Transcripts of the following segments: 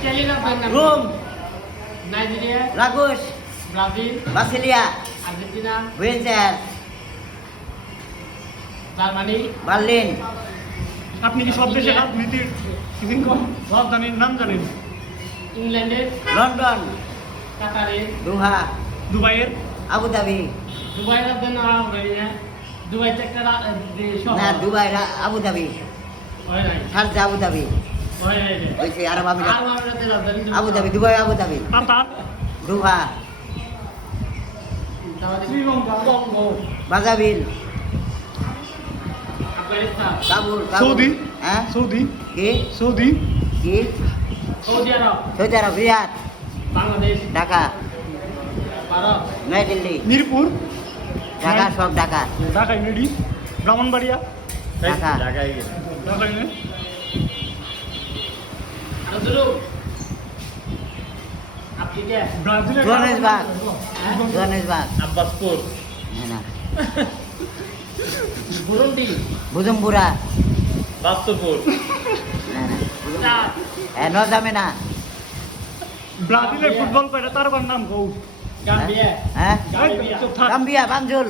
ইতালির নাম Rome, Nigeria Lagos, Brazil Brasilia, Argentina Buenos Aires, Germany Berlin, আপনি কি সব দেশের রাজনীতির রাজধানীর নাম জানেন? ইংল্যান্ডের লন্ডন, কাতারের দোহা, দুবাইয়ের আবুধাবি, দুবাই রাজধানী নাম হয় না দুবাইতে একটা দেশ না দুবাই আবুধাবি, হয় নাই শারজা আবুধাবি, হয় নাই রে। ওইসে আরব আমিরাত, আরব আমিরাতের রাজধানী আবুধাবি, দুবাই আবুধাবি, কাতার, দোহা, শ্রীলঙ্কা কঙ্গো বাজাবিল, আফগানিস্তান কাবুল, সৌদি, হ্যাঁ সৌদি, কি সৌদি, কি সৌদি আরব সৌদি আরব, রিয়াদ, বাংলাদেশ ঢাকা, ভারত নয়াদিল্লি, মিরপুর, ঢাকা, সব ঢাকা, ঢাকা ইউনিটি, ব্রাহ্মণবাড়িয়া, ঢাকা, ঢাকা ইউনিটি, আর দুটো আপনি কে ব্রাজিলের জোহানেসবার্গ, জোহানেসবার্গ, আব্বাসপুর, না বুরুন্ডি বুজুম্বুরা, বাস্তবপুর, চার নজামে না, ব্রাজিলের ফুটবল প্লেয়ার তার নাম কৌ গাম্বিয়া হ্যাঁ চুপ থাক। গাম্বিয়া, বানজুল,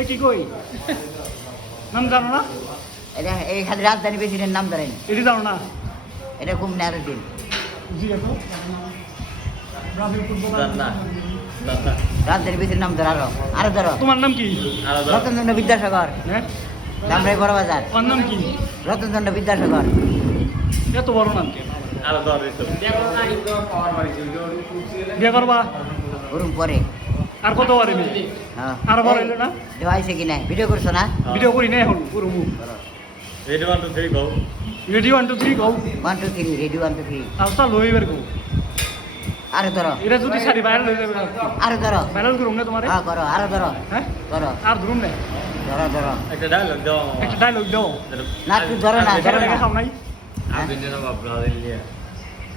এ কি কই নাম জানো না? এটা এই খালি রাজধানী প্রেসিডেন্ট নাম ধরেন, এটি জানো না? এটা খুব ন্যারেটিভ। জি এত ব্রাজিল ফুটবল রাজধানী প্রেসিডেন্ট নাম ধরো আরো ধরো, তোমার নাম কি? রতনচন্দ্র বিদ্যাসাগর, হ্যাঁ দামরাই বড় বাজার, ওর নাম কি? রতনচন্দ্র বিদ্যাসাগর, এত বড় নাম কে? দেখো না ইগো পাওয়ার বাড়িছে বিয়ে করবা? ওরম পরে আর কত বার এমনি? হ্যাঁ আরো বড় হইলো না? দেওয়া হয়েছে কি না, ভিডিও করছো না? ভিডিও করি না এখন পুরো মুখ রেডি 1 2 3 গো 1 2 3 রেডি 1 2 3 আস্তা লই বের গো আরো ধরো, এটা যদি সারি ভাইরাল হয়ে যাবে আরো ধরো, ভাইরাল করুম না তোমারে? হ্যাঁ করো, আরো ধরো, হ্যাঁ ধরো, আর ধরুন না ধরো ধরো, একটা ডায়লগ দাও না তুই ধরো না ধরো না, ধরো দেখা না, খাও নাই হ্যাঁ? Argentina বা ব্রাজিল নিয়ে